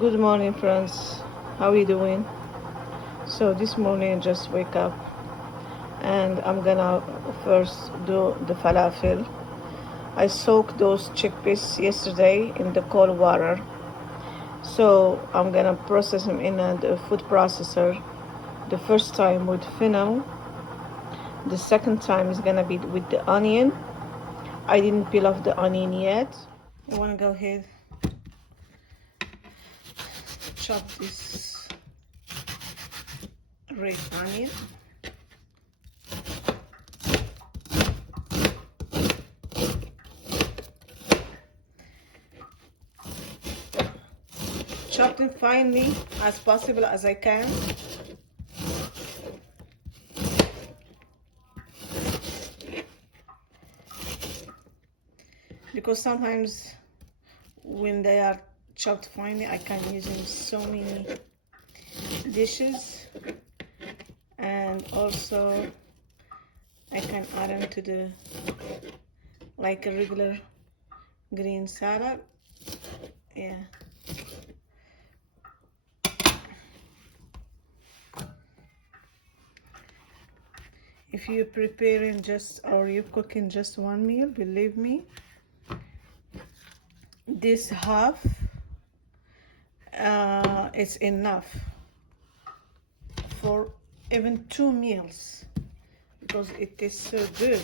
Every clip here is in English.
Good morning, friends. How are you doing? So this morning I just wake up and I'm gonna first do the falafel. I soaked those chickpeas yesterday in the cold water. So I'm gonna process them in the food processor. The first time with fennel. The second time is gonna be with the onion. I didn't peel off the onion yet. I wanna go ahead chop this red onion. Chop them finely as possible as I can. Because sometimes when they are chopped finely, I can use in so many dishes, and also I can add them to the like a regular green salad. Yeah. If you're preparing just or you're cooking just one meal, believe me, this half is enough for even 2 meals because it tastes so good.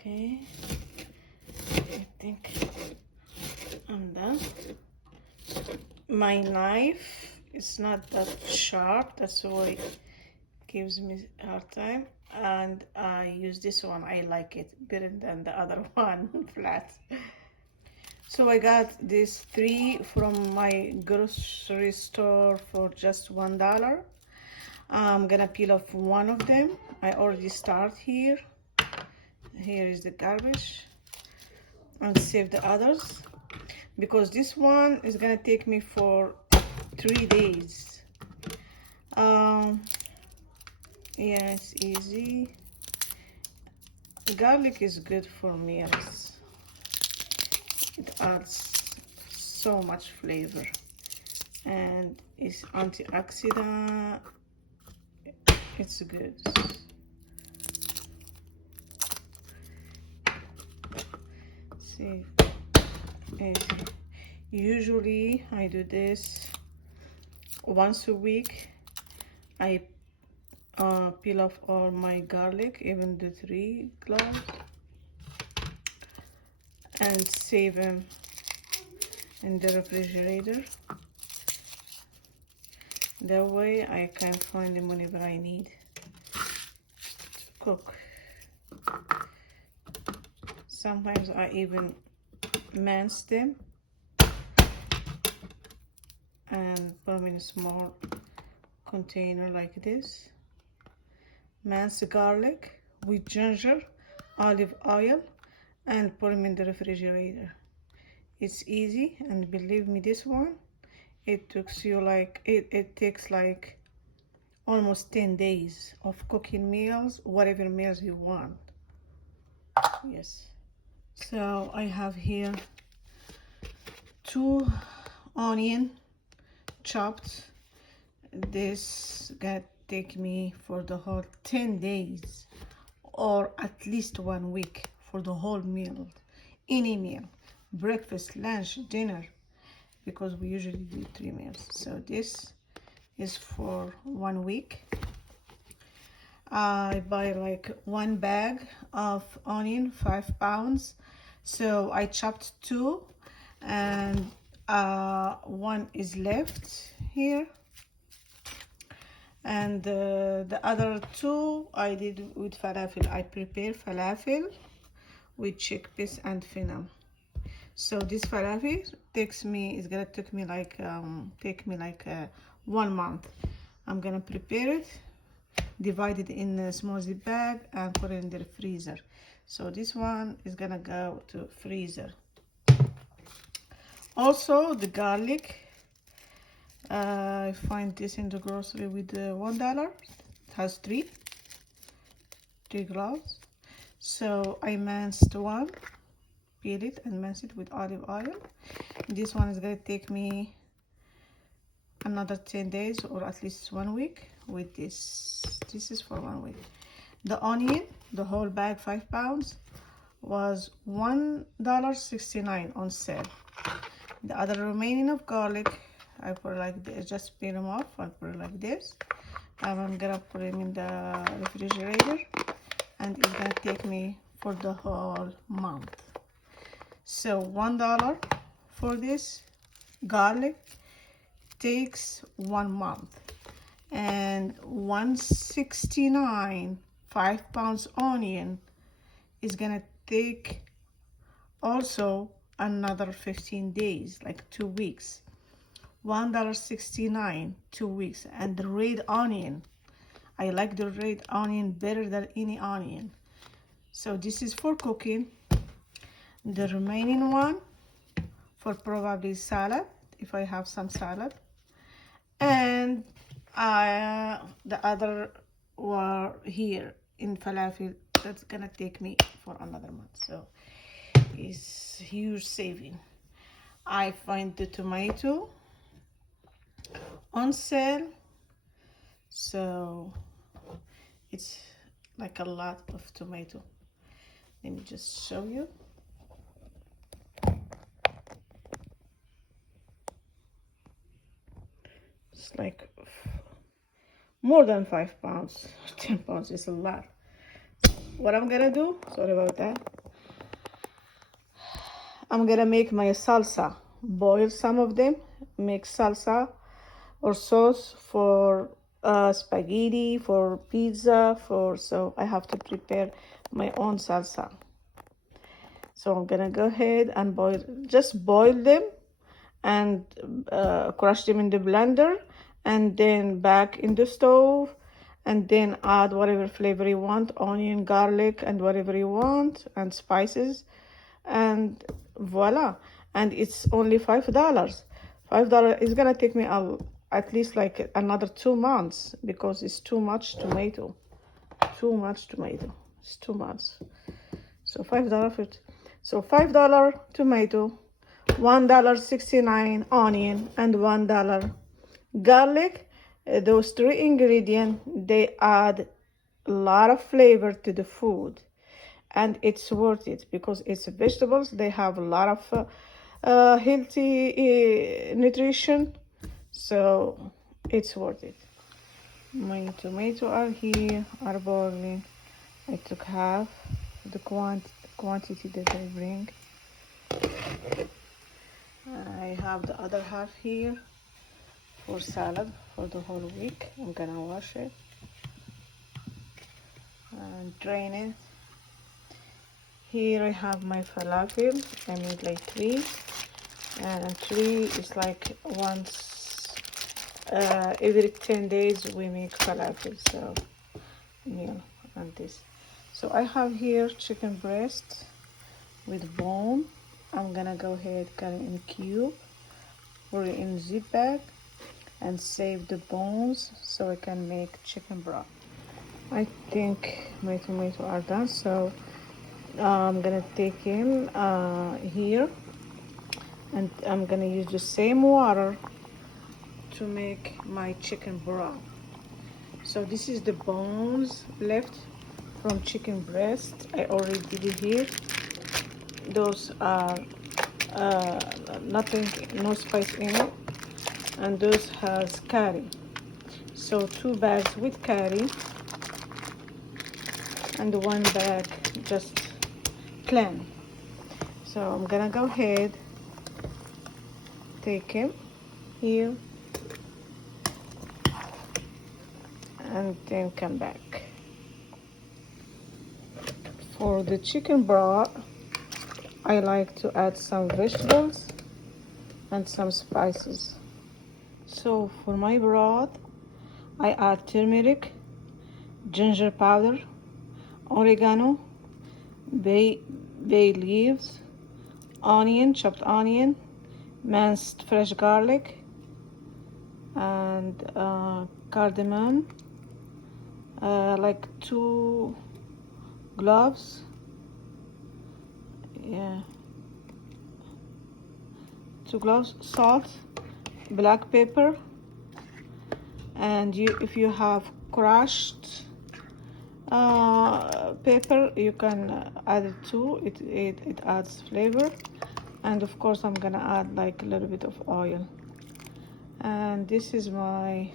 Okay, I think I'm done. My knife is not that sharp, that's why it gives me a hard time, and I use this one. I like it better than the other one, flat. So I got these 3 from my grocery store for just $1. I'm gonna peel off one of them. I already start here. Here is the garbage, and save the others because this one is gonna take me for 3 days. Yeah, it's easy. Garlic is good for meals. It adds so much flavor and it's antioxidant. It's good. See, usually I do this once a week. I peel off all my garlic, even the 3 cloves, and save them in the refrigerator. That way I can find them whenever I need to cook. Sometimes I even mince them and put them in a small container like this. Mince garlic with ginger, olive oil, and put them in the refrigerator. It's easy, and believe me, this one, it takes like almost 10 days of cooking meals, whatever meals you want. Yes. So I have here 2 onion chopped. This gonna take me for the whole 10 days or at least 1 week for the whole meal. Any meal, breakfast, lunch, dinner, because we usually do 3 meals. So this is for 1 week. I buy like 1 bag of onion, 5 pounds. So I chopped 2 and 1 is left here. And the other 2 I did with falafel. I prepare falafel with chickpeas and fennel. So this falafel is gonna take me like 1 month. I'm gonna prepare it, divide it in a small zip bag, and put it in the freezer. So this one is gonna go to freezer. Also the garlic, I find this in the grocery with $1. It has three cloves. So I minced one, peel it and mince it with olive oil. This one is gonna take me another 10 days or at least 1 week with this. This is for 1 week. The onion, the whole bag, 5 pounds, was $1.69 on sale. The other remaining of garlic, I put like this, just peel them off. I put it like this. And I'm gonna put them in the refrigerator, and it's gonna take me for the whole month. So $1 for this garlic takes 1 month, and $1.69 5 pounds onion is gonna take also another 15 days, like 2 weeks. $1.69 2 weeks. And the red onion, I like the red onion better than any onion. So this is for cooking. The remaining one for probably salad, if I have some salad. And the other were here in falafel. That's gonna take me for another month. So it's huge saving. I find the tomato on sale, so it's like a lot of tomato. Let me just show you. It's like more than 5 pounds. 10 pounds is a lot. What I'm gonna do, sorry about that, I'm gonna make my salsa. Boil some of them, make salsa or sauce for spaghetti, for pizza, so I have to prepare my own salsa. So I'm gonna go ahead and just boil them and crush them in the blender, and then back in the stove, and then add whatever flavor you want, onion, garlic, and whatever you want, and spices, and voila. And it's only $5. $5 is gonna take me at least like another 2 months, because it's too much tomato. It's too much. So $5. So $5 tomato, $1.69 onion, and $1 garlic. Those three ingredients, they add a lot of flavor to the food, and it's worth it because it's vegetables. They have a lot of healthy nutrition, so it's worth it. My tomato are here, are boiling. I took half the quantity that I bring. I have the other half here for salad for the whole week. I'm gonna wash it and drain it. Here I have my falafel. I made like 3, and 3 is like once every 10 days we make falafel. So yeah, and this. So I have here chicken breast with bone. I'm gonna go ahead, cut it in cube, put it in zip bag, and save the bones so I can make chicken broth. I think my tomatoes are done, so I'm gonna take in here, and I'm gonna use the same water to make my chicken broth. So this is the bones left from chicken breast. I already did it here. Those are nothing, no spice in it, and those has curry. So 2 bags with curry, and 1 bag just plain. So I'm gonna go ahead, take him here, and then come back. For the chicken broth, I like to add some vegetables and some spices. So for my broth, I add turmeric, ginger powder, oregano, bay leaves, onion, chopped onion, minced fresh garlic, and cardamom, like 2 cloves, yeah, 2 cloves, salt, black pepper, and if you have crushed pepper, you can add it too. It adds flavor. And of course I'm gonna add like a little bit of oil. And this is my,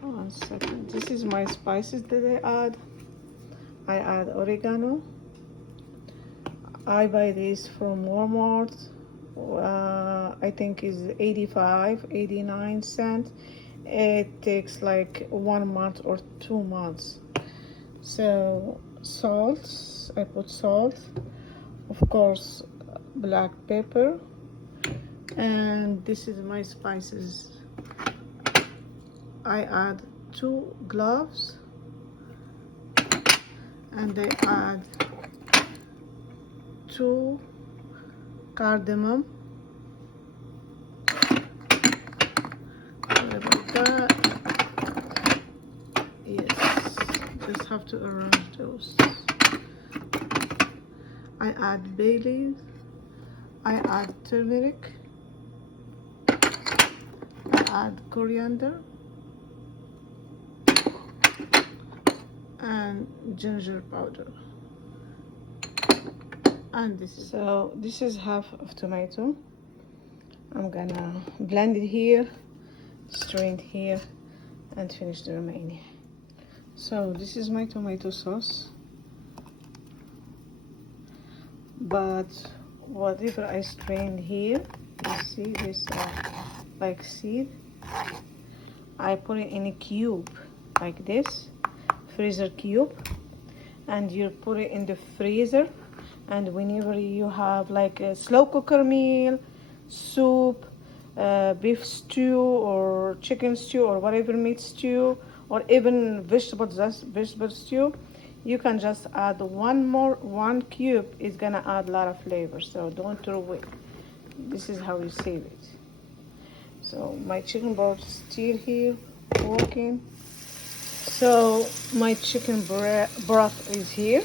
one second, this is my spices that I add oregano. I buy this from Walmart. I think is 89 cents. It takes like 1 month or 2 months. So salt, I put salt, of course black pepper, and this is my spices. I add 2 cloves, and I add 2 cardamom, like that. Yes, just have to arrange those. I add bay leaf, I add turmeric, I add coriander and ginger powder. And this is half of tomato. I'm gonna blend it here, strain it here, and finish the remaining. So this is my tomato sauce, but whatever I strained here, you see this like seed, I put it in a cube like this, freezer cube, and you put it in the freezer. And whenever you have like a slow cooker meal, soup, beef stew or chicken stew or whatever meat stew, or even vegetable stew, you can just add one cube. Is gonna add a lot of flavor, so don't throw it. This is how you save it. So my chicken broth is still here working. So my chicken broth is here.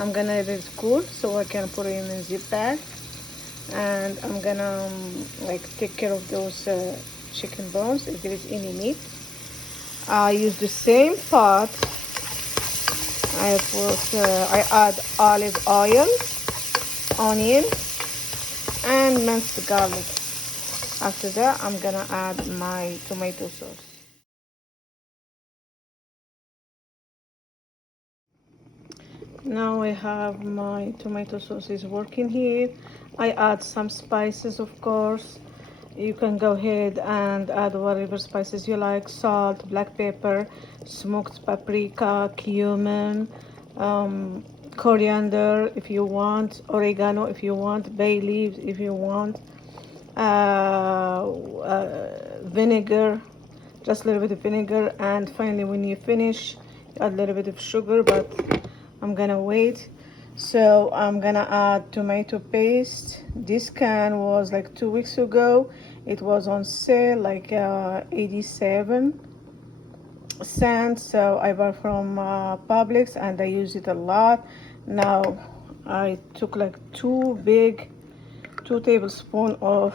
I'm gonna let it cool so I can put it in a zip bag, and I'm gonna like take care of those chicken bones if there is any meat. I use the same pot. I add olive oil, onion, and minced garlic. After that, I'm gonna add my tomato sauce. Now I have my tomato sauce is working here. I add some spices, of course. You can go ahead and add whatever spices you like: salt, black pepper, smoked paprika, cumin, coriander if you want, oregano if you want, bay leaves if you want, vinegar, just a little bit of vinegar, and finally when you finish, add a little bit of sugar, but I'm gonna wait. So I'm gonna add tomato paste. This can was like 2 weeks ago. It was on sale, like 87 cents. So I bought from Publix, and I use it a lot. Now I took like 2 tablespoons of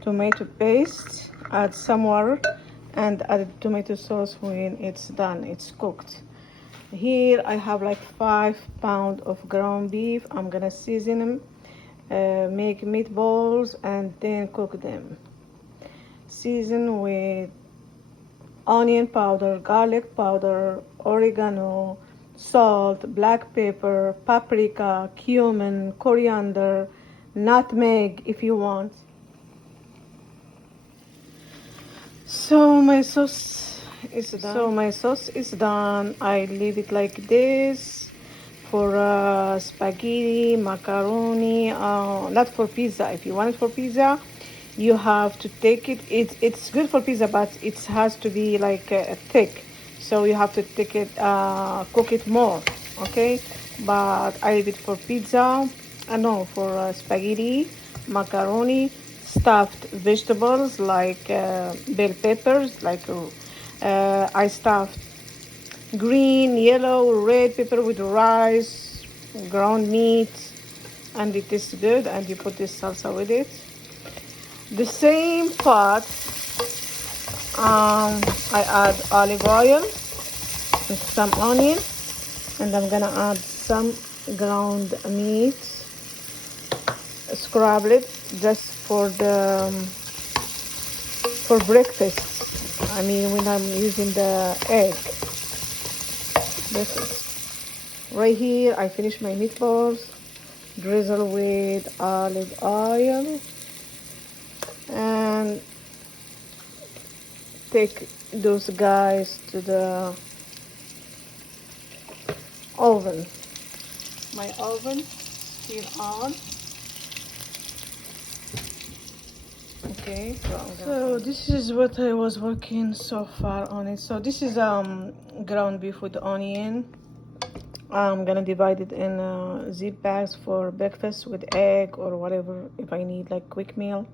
tomato paste, add some water, and add tomato sauce when it's done, it's cooked. Here I have like 5 pounds of ground beef. I'm gonna season them, make meatballs, and then cook them. Season with onion powder, garlic powder, oregano, salt, black pepper, paprika, cumin, coriander, nutmeg if you want. So my sauce is done. I leave it like this for spaghetti, macaroni, not for pizza. If you want it for pizza, you have to take it. It's good for pizza, but it has to be like thick. So you have to take it, cook it more, okay? But I leave it for pizza. No, for spaghetti, macaroni, stuffed vegetables like bell peppers, like I stuffed green, yellow, red pepper with rice, ground meat, and it tastes good. And you put this salsa with it. The same pot, I add olive oil with some onion, and I'm gonna add some ground meat, scrub it just for the for breakfast. I mean, when I'm using the egg. This is right here. I finish my meatballs, drizzle with olive oil, and take those guys to the oven. My oven still on. Okay, so this is what I was working so far on it. So this is ground beef with onion. I'm gonna divide it in zip bags for breakfast with egg or whatever if I need like quick meal.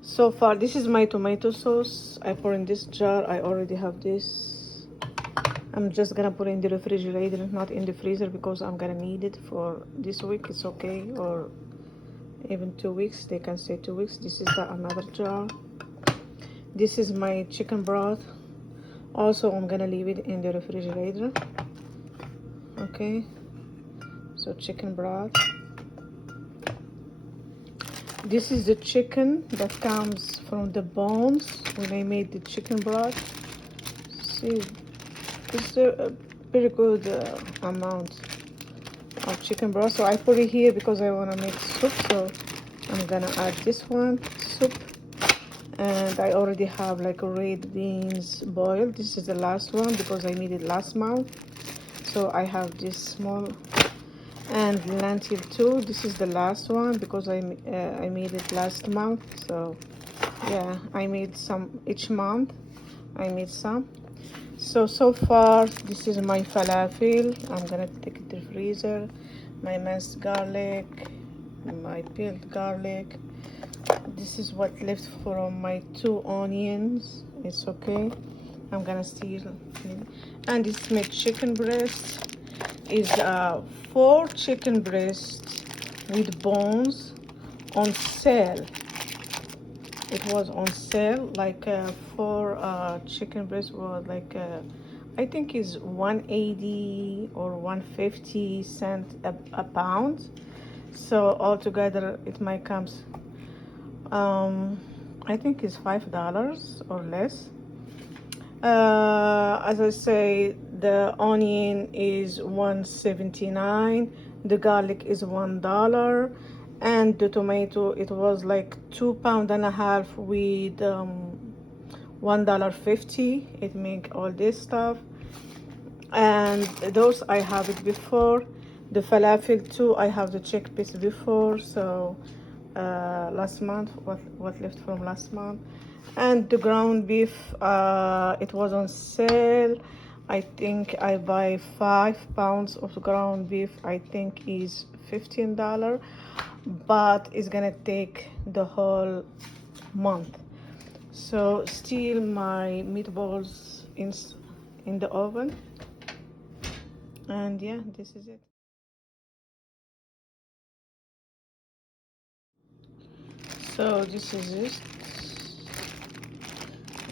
So far, this is my tomato sauce. I pour in this jar. I already have this. I'm just gonna put it in the refrigerator, not in the freezer, because I'm gonna need it for this week. It's okay, or even 2 weeks. They can say 2 weeks. This is another jar. This is my chicken broth. Also, I'm gonna leave it in the refrigerator. Okay, so chicken broth. This is the chicken that comes from the bones when I made the chicken broth. See, it's a pretty good amount of chicken broth. So I put it here because I want to make soup. So I'm gonna add this one, soup. And I already have like red beans boiled. This is the last one because I made it last month. So I have this small, and lentil too. This is the last one because I made it last month. So yeah, I made some each month. I made some. So far this is my falafel. I'm gonna take it to the freezer. My minced garlic, my peeled garlic. This is what left from my 2 onions. It's okay. I'm gonna steal. And this is my chicken breast. Is 4 chicken breasts with bones on sale. It was on sale, like 4 chicken breasts was like I think is 180 or 150 cents a pound. So altogether it might comes I think it's $5 or less. As I say, the onion is $1.79, the garlic is $1, and the tomato, it was like 2.5 pounds with $1.50. It make all this stuff, and those I have it before. The falafel too, I have the chickpeas before. So last month, what left from last month. And the ground beef, it was on sale. I think I buy 5 pounds of ground beef. I think is $15, but it's gonna take the whole month. So still my meatballs in the oven, and yeah, this is it. So this is it.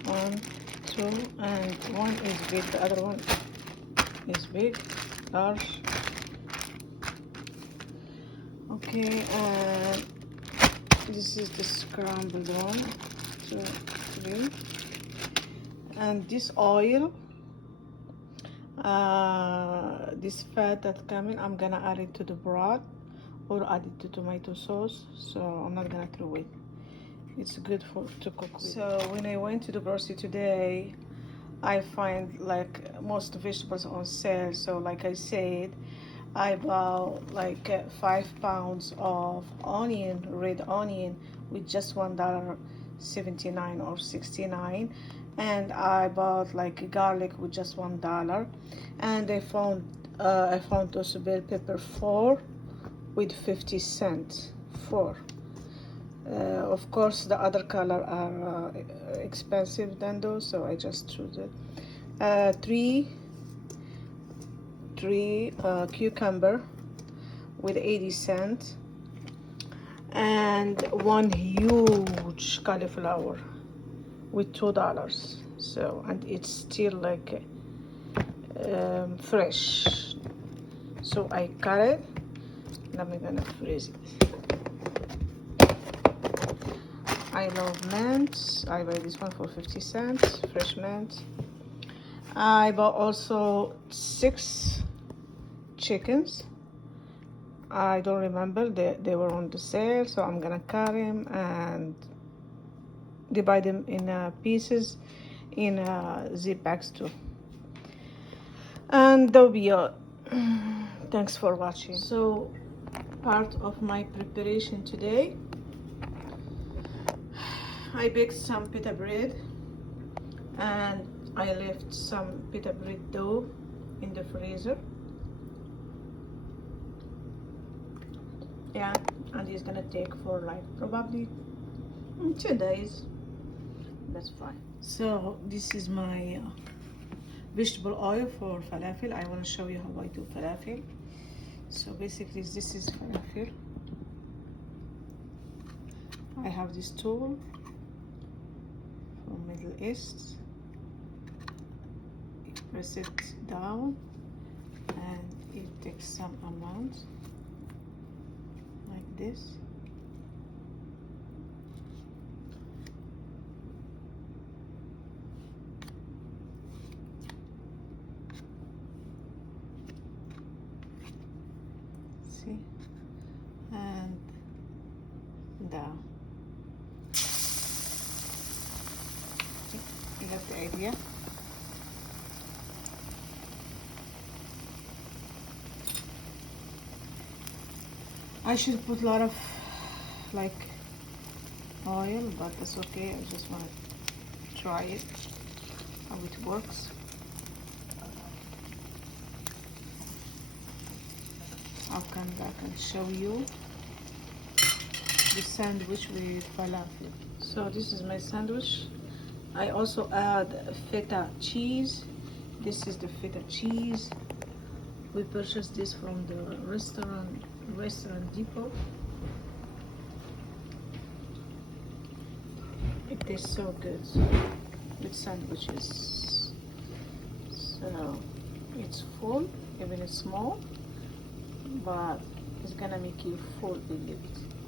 1, 2, and one is big, the other one is big, large. Okay, and this is the scrambled one. 2, 3, and this oil, this fat that coming, I'm gonna add it to the broth or add it to tomato sauce. So I'm not gonna throw it. It's good for to cook with. So when I went to the grocery today, I find like most vegetables on sale. So like I said, I bought like 5 pounds of onion, red onion, with just $1.79 or 69, and I bought like garlic with just $1, and I found those bell pepper 4 with 50 cents. 4. Of course, the other color are expensive than those, so I just choose it. Three cucumber with 80 cents, and one huge cauliflower with $2. So, and it's still like fresh. So I cut it, and I'm gonna freeze it. I love mint. I buy this one for 50 cents, fresh mint. I bought also 6 chickens. I don't remember, they were on the sale, so I'm gonna cut them and divide them in pieces in zip bags too. And that'll be all. Thanks for watching. So part of my preparation today, I baked some pita bread, and I left some pita bread dough in the freezer. Yeah, and it's gonna take for like probably 2 days. That's fine. So this is my vegetable oil for falafel. I want to show you how I do falafel. So basically this is falafel. I have this tool from Middle East. You press it down and it takes some amount like this. See? And down. You got the idea? I should put a lot of like oil, but that's okay. I just want to try it, how it works. I'll come back and show you the sandwich with falafel. So this is my sandwich. I also add feta cheese. This is the feta cheese. We purchased this from the restaurant depot. It tastes so good with sandwiches. So it's full, even it's small, but it's gonna make you full in it.